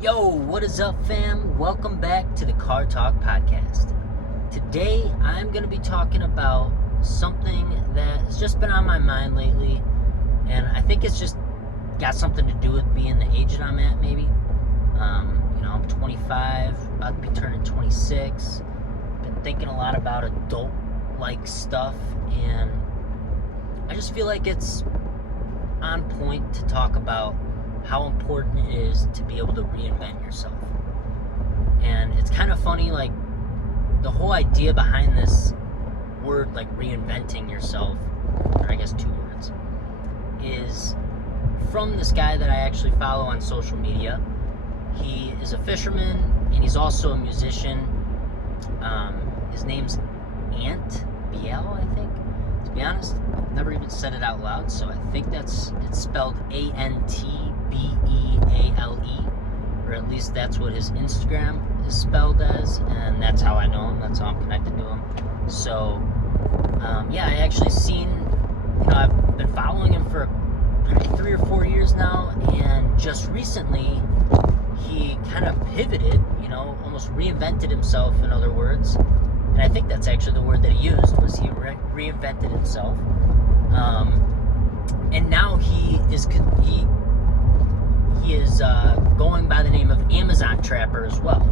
Yo, what is up, fam? Welcome back to the Car Talk Podcast. Today, I'm going to be talking about something that has just been on my mind lately, and I think it's just got something to do with being the age that I'm at, maybe. I'm 25, about to be turning 26. Been thinking a lot about adult-like stuff, and I just feel like it's on point to talk about how important it is to be able to reinvent yourself. And it's kind of funny, like, the whole idea behind this word, like reinventing yourself, or I guess two words, is from this guy that I actually follow on social media. He is a fisherman, and he's also a musician. His name's Ant Biel, I think. To be honest, I've never even said it out loud, so I think it's spelled Antbeale, or at least that's what his Instagram is spelled as, and that's how I know him, that's how I'm connected to him. So, I actually seen, I've been following him for probably 3 or 4 years now, and just recently, he kind of pivoted, almost reinvented himself, in other words. And I think that's actually the word that he used, was he reinvented himself. And now he is going by the name of Amazon Trapper as well.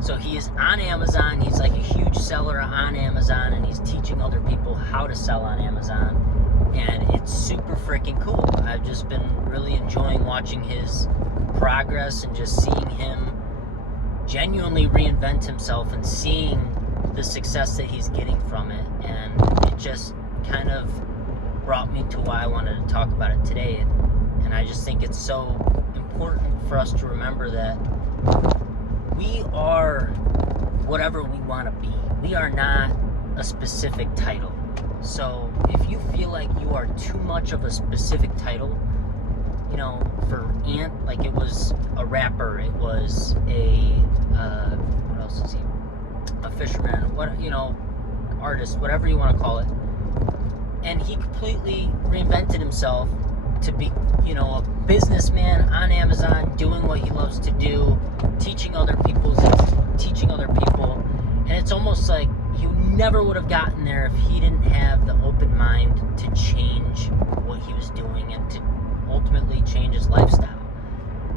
So he is on Amazon. He's like a huge seller on Amazon, and he's teaching other people how to sell on Amazon. And it's super freaking cool. I've just been really enjoying watching his progress and just seeing him genuinely reinvent himself and seeing the success that he's getting from it. And it just kind of brought me to why I wanted to talk about it today. And I just think it's so important for us to remember that we are whatever we want to be. We are not a specific title. So if you feel like you are too much of a specific title, for Ant, like, it was a rapper, it was what else is he? A fisherman, artist, whatever you want to call it. And he completely reinvented himself to be, a businessman on Amazon, doing what he loves to do, teaching other people. And it's almost like he never would have gotten there if he didn't have the open mind to change what he was doing and to ultimately change his lifestyle.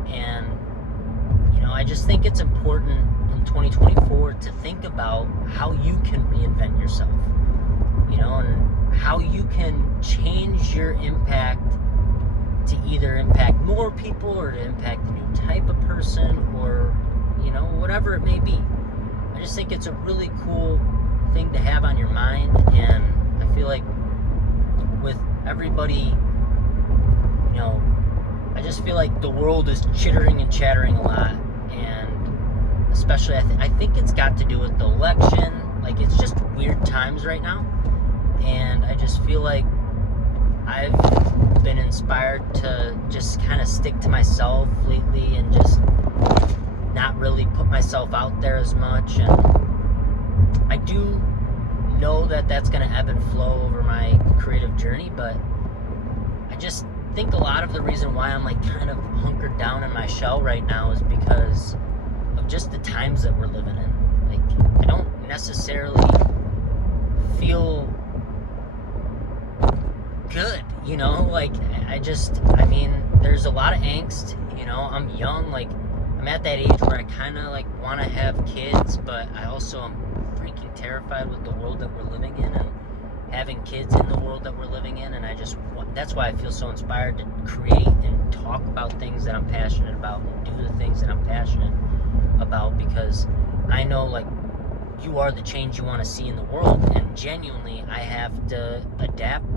And, I just think it's important in 2024 to think about how you can reinvent yourself, and how you can change your impact to either impact more people or to impact a new type of person, or, whatever it may be. I just think it's a really cool thing to have on your mind, and I feel like with everybody, I just feel like the world is chittering and chattering a lot, and especially I think it's got to do with the election. Like, it's just weird times right now, and I just feel like I've been inspired to just kind of stick to myself lately and just not really put myself out there as much. And I do know that that's going to ebb and flow over my creative journey, but I just think a lot of the reason why I'm, like, kind of hunkered down in my shell right now is because of just the times that we're living in. Like, I don't necessarily feel good, there's a lot of angst, I'm young, like, I'm at that age where I kind of, like, want to have kids, but I also am freaking terrified with the world that we're living in and having kids in the world that we're living in. And that's why I feel so inspired to create and talk about things that I'm passionate about and do the things that I'm passionate about, because I know, like, you are the change you want to see in the world, and genuinely I have to adopt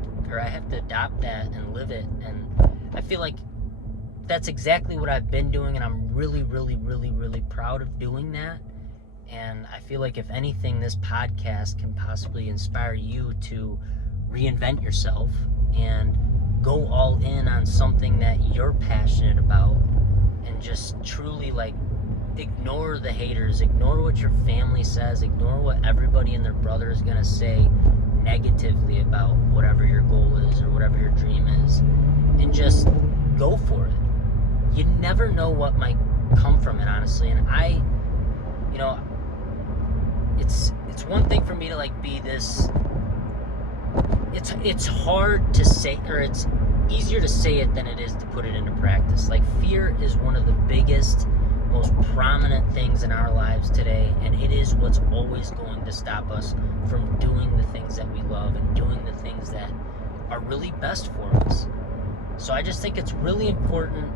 that and live it. And I feel like that's exactly what I've been doing, and I'm really, really, really, really proud of doing that. And I feel like, if anything, this podcast can possibly inspire you to reinvent yourself and go all in on something that you're passionate about, and just truly, like, ignore the haters, ignore what your family says, ignore what everybody and their brother is going to say negatively about whatever your goal is or whatever your dream is, and just go for it. you never know what might come from it, honestly. And it's one thing for me to like be this. It's hard to say, or it's easier to say it than it is to put it into practice. Like, fear is one of the biggest, most prominent things in our lives today, and it is what's always going to stop us from doing the things that we love and doing the things that are really best for us. So I just think it's really important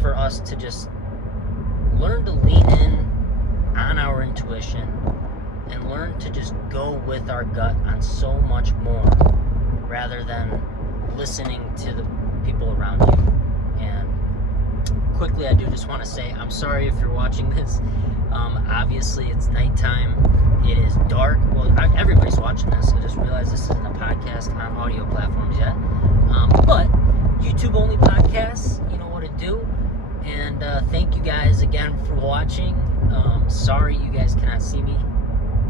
for us to just learn to lean in on our intuition and learn to just go with our gut on so much more, rather than listening to the people around you. And quickly, I do just want to say, I'm sorry if you're watching this. Obviously, it's nighttime. It is dark. Well, everybody's watching this. I just realized this isn't a podcast on audio platforms yet. But YouTube-only podcasts, you know what to do. And thank you guys again for watching. Sorry you guys cannot see me.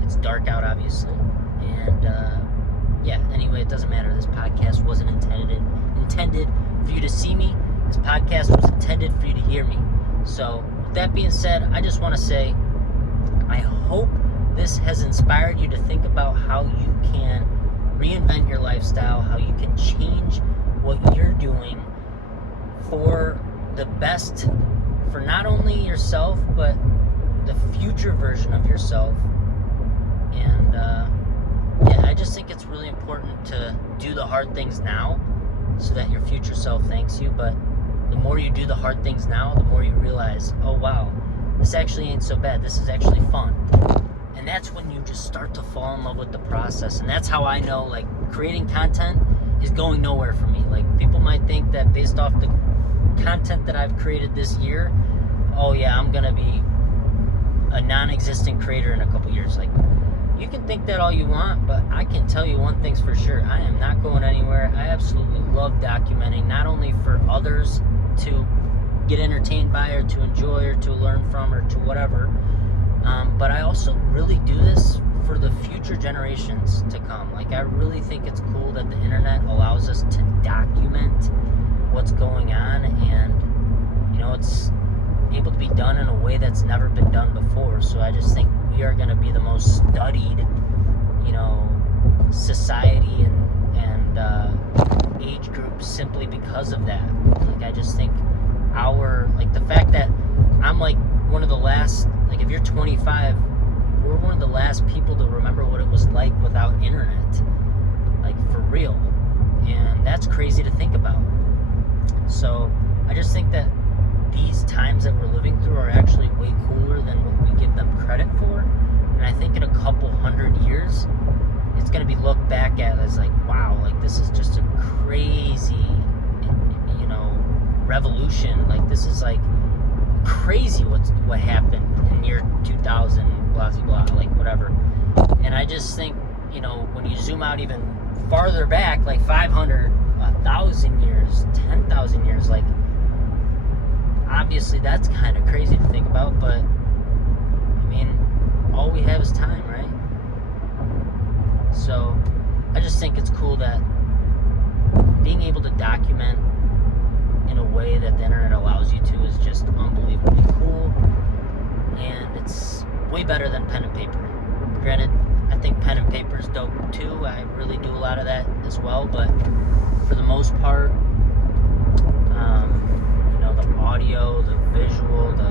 It's dark out, obviously. And anyway, it doesn't matter. This podcast wasn't intended for you to see me. This podcast was intended for you to hear me. So with that being said, I just want to say, I hope this has inspired you to think about how you can reinvent your lifestyle, how you can change what you're doing for the best, for not only yourself, but the future version of yourself. And I just think it's really important to do the hard things now so that your future self thanks you. But the more you do the hard things now, the more you realize, oh wow, this actually ain't so bad. This is actually fun. And that's when you just start to fall in love with the process. And that's how I know, like, creating content is going nowhere for me. Like, people might think that based off the content that I've created this year, oh yeah, I'm gonna be a non-existent creator in a couple years. Like, you can think that all you want, but I can tell you one thing's for sure. I am not going anywhere. I absolutely love documenting, not only for others to get entertained by or to enjoy or to learn from or to whatever, but I also really do this for the future generations to come. Like, I really think it's cool that the internet allows us to document what's going on, and, you know, it's able to be done in a way that's never been done before. So I just think we are going to be the most studied, you know, society and age group simply because of that. Like, I just think the fact that I'm like one of the last, like, if you're 25, we're one of the last people to remember what it was like without internet, like, for real. And that's crazy to think about. So I just think that these times that we're living through are actually way cooler than what we give them credit for. And I think in a couple hundred years, it's going to be looked back at as like, wow, like, this is just a crazy, you know, revolution. Like, this is like crazy what happened in year 2000, blah, blah, blah, like, whatever. And I just think, you know, when you zoom out even farther back, like 500, 1,000 years, 10,000 years, like, obviously that's kind of crazy to think about, but I mean, all we have is time, right? So I just think it's cool that being able to document in a way that the internet allows you to is just unbelievably cool, and it's way better than pen and paper. Granted, I think pen and paper is dope too. I really do a lot of that as well, but for the most part, you know, the audio, the visual, the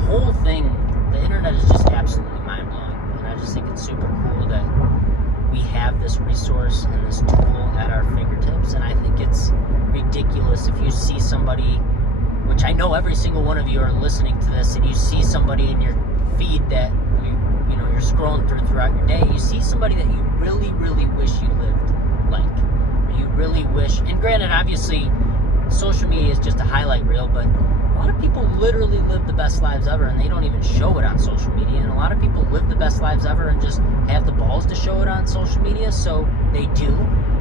whole thing, the internet is just absolutely mind-blowing. And I just think it's super cool that we have this resource and this tool at our fingertips. And I think it's ridiculous if you see somebody, which I know every single one of you are listening to this, and you see somebody in your feed that you know, you're scrolling throughout your day, you see somebody that you really, really wish you lived like. Or you really wish, and granted, obviously, social media is just a highlight reel, but a lot of people literally live the best lives ever, and they don't even show it on social media. And a lot of people live the best lives ever and just have the balls to show it on social media, so they do.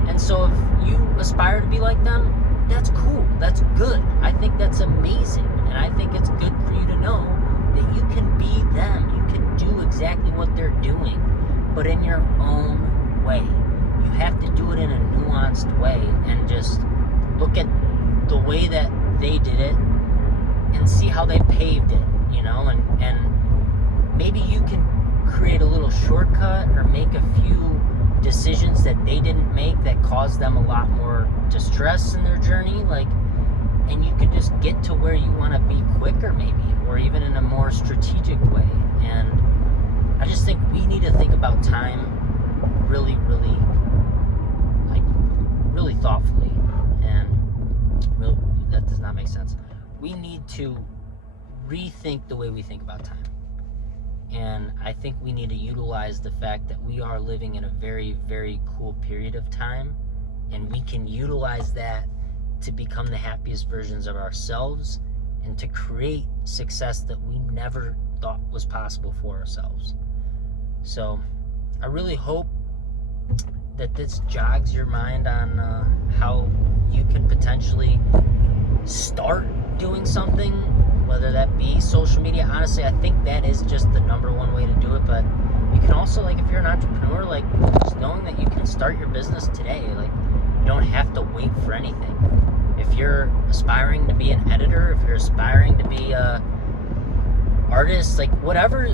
And so if you aspire to be like them, that's cool. That's good. I think that's amazing. And I think it's good for you to know that you can be them. You can do exactly what they're doing, but in your own way. You have to do it in a nuanced way and just look at the way that they did it and see how they paved it, and maybe you can create a little shortcut or make a few decisions that they didn't make that caused them a lot more distress in their journey, and you could just get to where you want to be quicker, maybe, or even in a more strategic way. And I just think we need to think about time really, really, really thoughtfully. And really, that does not make sense. We need to rethink the way we think about time. And I think we need to utilize the fact that we are living in a very, very cool period of time, and we can utilize that to become the happiest versions of ourselves and to create success that we never thought was possible for ourselves. So I really hope that this jogs your mind on how you can potentially start doing something, whether that be social media. Honestly, I think that is just the number one way to do it, but you can also, if you're an entrepreneur, just knowing that you can start your business today, you don't have to wait for anything. If you're aspiring to be an editor, if you're aspiring to be a artist, whatever,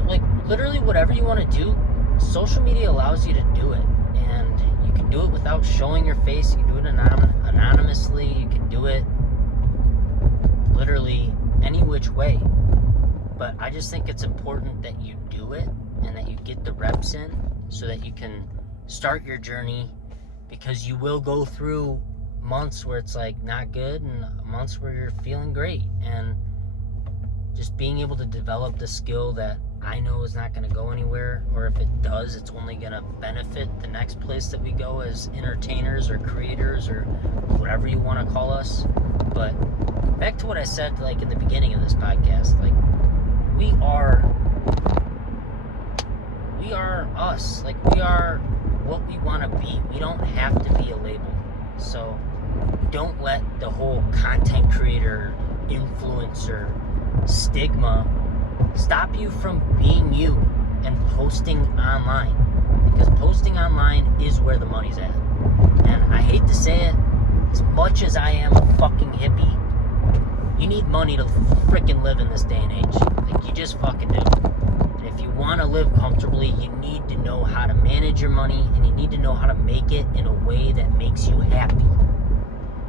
literally whatever you want to do, social media allows you to do it. And you can do it without showing your face. You can do it anonymously. You can do it literally any which way. But I just think it's important that you do it and that you get the reps in so that you can start your journey, because you will go through months where it's not good and months where you're feeling great. And just being able to develop the skill that I know is not going to go anywhere, or if it does, it's only going to benefit the next place that we go as entertainers or creators or whatever you want to call us. But back to what I said in the beginning of this podcast, we are us. We are what we want to be. We don't have to be a label. So don't let the whole content creator, influencer stigma stop you from being you and posting online, because posting online is where the money's at. And I hate to say it, as much as I am a fucking hippie, you need money to freaking live in this day and age. You just fucking do. And if you want to live comfortably, you need to know how to manage your money, and you need to know how to make it in a way that makes you happy.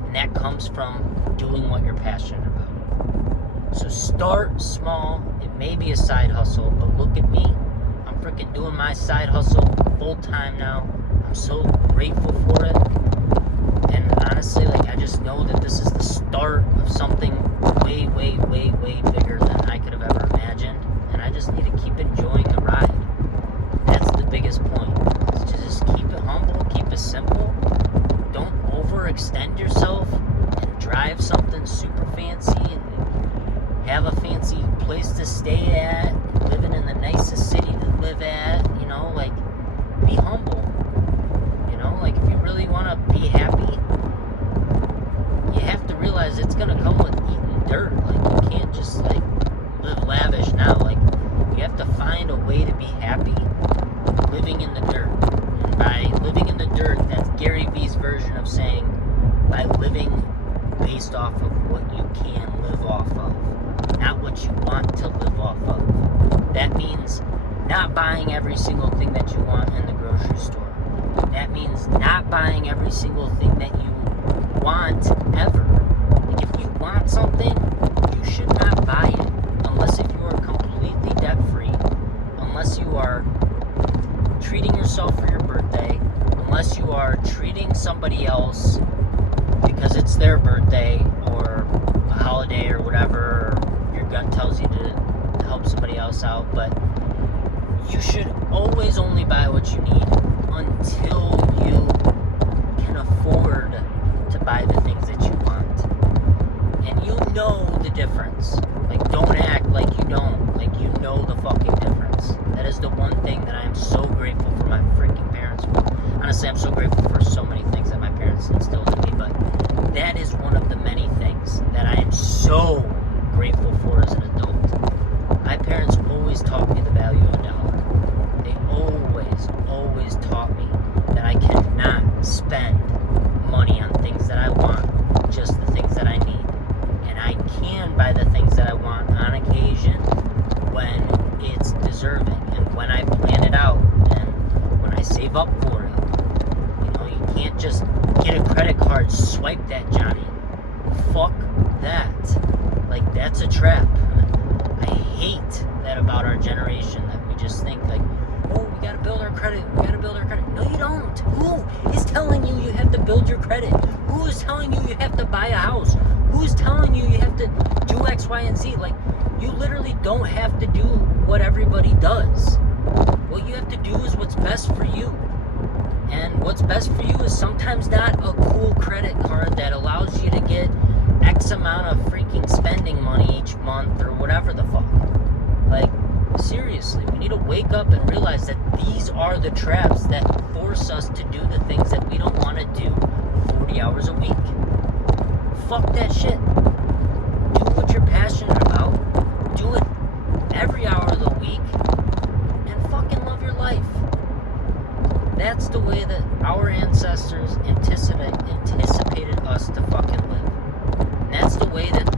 And that comes from doing what you're passionate about. So start small. It may be a side hustle, but look at me. I'm freaking doing my side hustle full time now. I'm so grateful for it. And honestly, I just know that this is the start of something way, way, way, way bigger than I could have ever imagined. And I just need to keep enjoying the ride. That's the biggest point. Is to just keep it humble, keep it simple. Don't overextend yourself and drive something super fancy and have a fancy place to stay at, living in the nicest city to live at, be humble. If you really want to be happy, you have to realize it's going to come with eating dirt. You can't just live lavish now. You have to find a way to be happy living in the dirt. And by living in the dirt, that's Gary Vee's version of saying by living based off of what you can live off of, not what you want to live off of. That means not buying every single thing that you want in the grocery store. That means not buying every single thing that you want ever. If you want something, you should not buy it unless if you are completely debt-free, unless you are treating yourself for your birthday, unless you are treating somebody else because it's their birthday or a holiday or whatever, or your gut tells you to help somebody else out. But you should always only buy what you need until you can afford to buy the things that you want. And you know the difference. Don't act like you don't. You know the fucking difference. That is the one thing that I am so grateful for my freaking parents for. Honestly, I'm so grateful for so many things that my parents instilled in me, but that is one of the many things that I am so grateful for as an adult. My parents always taught me the value of a dollar. They always taught me that I cannot spend money on things that I want, just the things that I need. I can buy the things that I want on occasion when it's deserving and when I plan it out and when I save up for it. You know, you can't just get a credit card, swipe that, Johnny. Fuck that. Like, that's a trap. I hate that about our generation, that we just think like, oh, we gotta build our credit, No, you don't. Who is telling you you have to build your credit? Who is telling you you have to buy a house? Who is telling you you have to do X, Y, and Z? Like, you literally don't have to do what everybody does. What you have to do is what's best for you. And what's best for you is sometimes not a cool credit card that allows you to get X amount of freaking spending money each month or whatever the fuck. Like, seriously, we need to wake up and realize that these are the traps that force us to do the things that we don't want to do 40 hours a week. Fuck that shit. Do what you're passionate about. Do it every hour of the week. And fucking love your life. That's the way that our ancestors anticipated us to fucking live. And that's the way that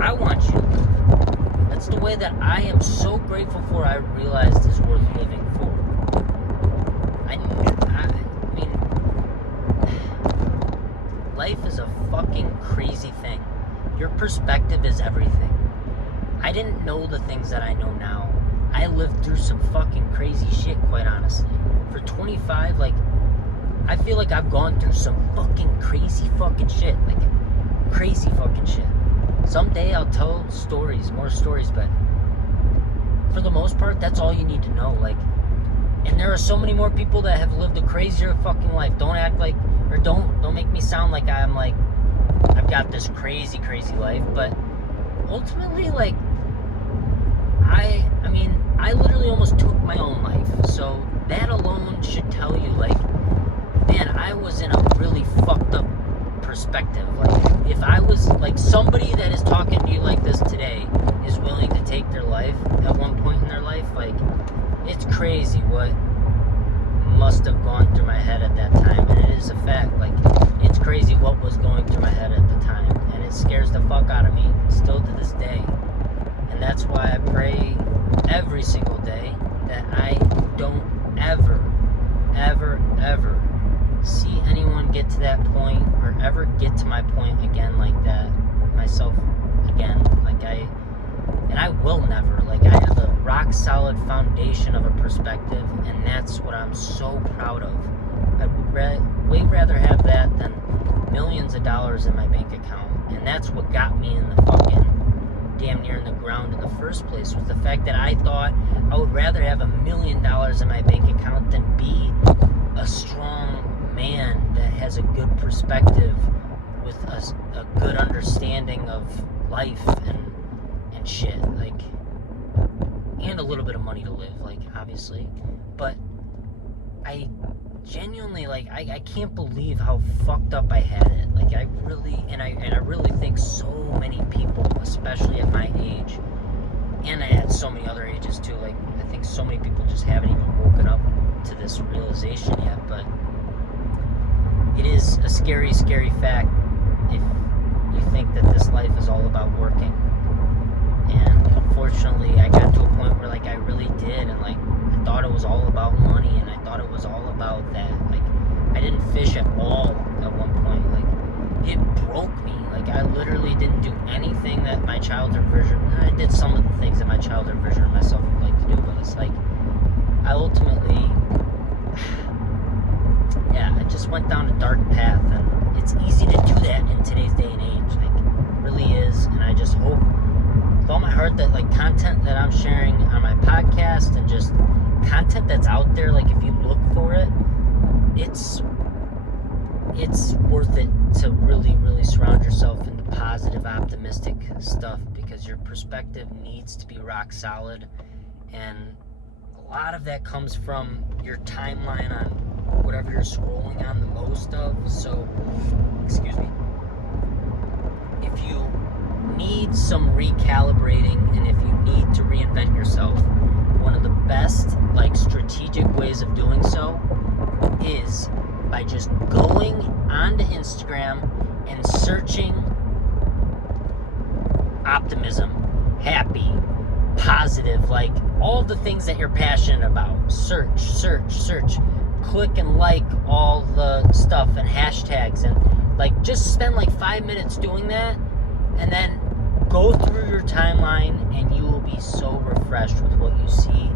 I want you to live. That's the way that I am so grateful for, I realized is worth living for. I mean, life is a fucking crazy thing. Your perspective is everything. I didn't know the things that I know now. I lived through some fucking crazy shit, quite honestly. For 25, like, I feel like I've gone through some fucking crazy fucking shit. Like, crazy fucking shit. Someday I'll tell stories, more stories, but for the most part, that's all you need to know. Like, and there are so many more people that have lived a crazier fucking life. Don't act like, or don't make me sound like I'm like, I've got this crazy life, but ultimately, like, I mean, I literally almost took my own life, so that alone should tell you, like, man, I was in a really fucked up perspective. Like, if I was, like, somebody that is talking to you like this today is willing to take their life at one point in their life, like, it's crazy what must have gone through my head at that time, and it is a fact. Like, it's crazy what was going through my head at the time, and it scares the fuck out of me still to this day. And that's why I pray every single day that I don't ever see anyone get to that point or ever get to my point again like that myself again. Like, I will never. Like, I have a rock solid foundation of a perspective, and that's what I'm so proud of. I would way rather have that than millions of dollars in my bank account. And that's what got me in the fucking damn near in the ground in the first place, was the fact that I thought I would rather have $1 million in my bank account than be a strong man that has a good perspective with a good understanding of life and shit, like, and a little bit of money to live, like, obviously. But I genuinely, like, I can't believe how fucked up I had it. Like, I really, and I really think so many people, especially at my age, and at so many other ages too, like, I think so many people just haven't even woken up to this realization yet. But it is a scary fact if you think that this life is all about working. And unfortunately, I got to a point where, like, I really did, and, like, I thought it was all about money, and I thought it was all about that. Like, I didn't fish at all at one point. Like, it broke me. Like, I literally didn't do anything that my childhood version, I did some of the things that my childhood version of myself would like to do, but it's like, I ultimately, yeah, I just went down a dark path, and it's easy to do that in today's day and age. Like, it really is. And I just hope with all my heart that, like, content that I'm sharing on my podcast and just content that's out there, like, if you look for it, it's worth it to really surround yourself into positive, optimistic stuff, because your perspective needs to be rock solid. And a lot of that comes from your timeline on whatever you're scrolling on the most of. So, excuse me, if you need some recalibrating, and if you need to reinvent yourself, one of the best, like, strategic ways of doing so is by just going onto Instagram and searching optimism, happy, positive, like all the things that you're passionate about. Search. Click and like all the stuff and hashtags, and like just spend like 5 minutes doing that, and then go through your timeline, and you will be so refreshed with what you see.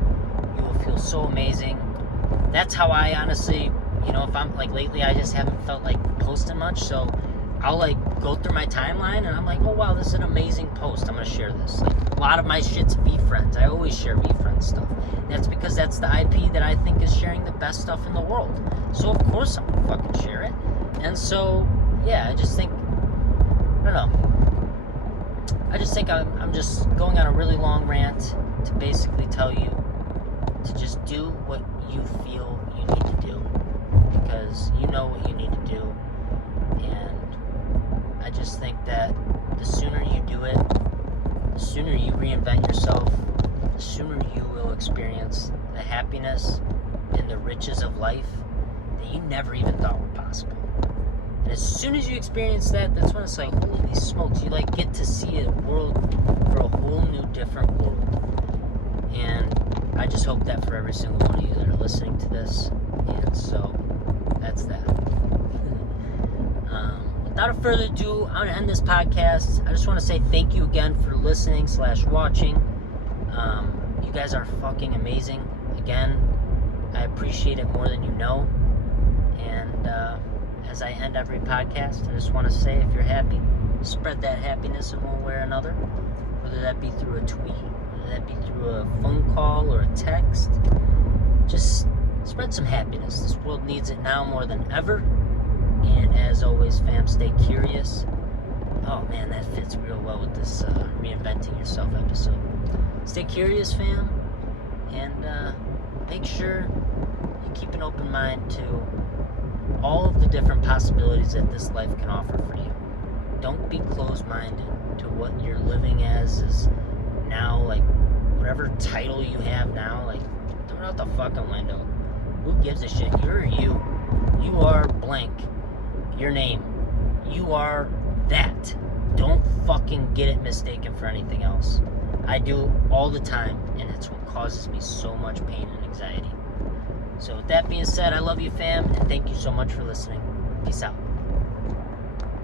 You will feel so amazing. That's how I honestly, if I'm like lately, I just haven't felt like posting much, so I'll like go through my timeline and I'm like, oh wow, this is an amazing post, I'm gonna share this. Like a lot of my shit's VFriends. I always share VFriends stuff. That's because that's the IP that I think is sharing the best stuff in the world. So of course I'm gonna fucking share it. And so yeah, I just think I'm just going on a really long rant to basically tell you to just do what you feel you need to do, because you know what you need to do. And I just think that the sooner you do it, the sooner you reinvent yourself, the sooner you will experience the happiness and the riches of life that you never even thought were possible. And as soon as you experience that, that's when it's like, holy smokes, you like get to see a world for a whole new different world. And I just hope that for every single one of you that are listening to this. And so that's that. Without further ado, I'm going to end this podcast. I just want to say thank you again for listening / watching. You guys are fucking amazing. Again, I appreciate it more than you know. And as I end every podcast, I just want to say, if you're happy, spread that happiness in one way or another. Whether that be through a tweet, whether that be through a phone call or a text. Just spread some happiness. This world needs it now more than ever. And as always, fam, stay curious. Oh man, that fits real well with this Reinventing Yourself episode. Stay curious, fam, and make sure you keep an open mind to all of the different possibilities that this life can offer for you. Don't be closed-minded to what you're living as is now, like whatever title you have now, like throw it out the fucking window. Who gives a shit? You're you. You are blank. Your name. You are that. Don't fucking get it mistaken for anything else. I do all the time, and it's what causes me so much pain and anxiety. So with that being said, I love you, fam, and thank you so much for listening. Peace out.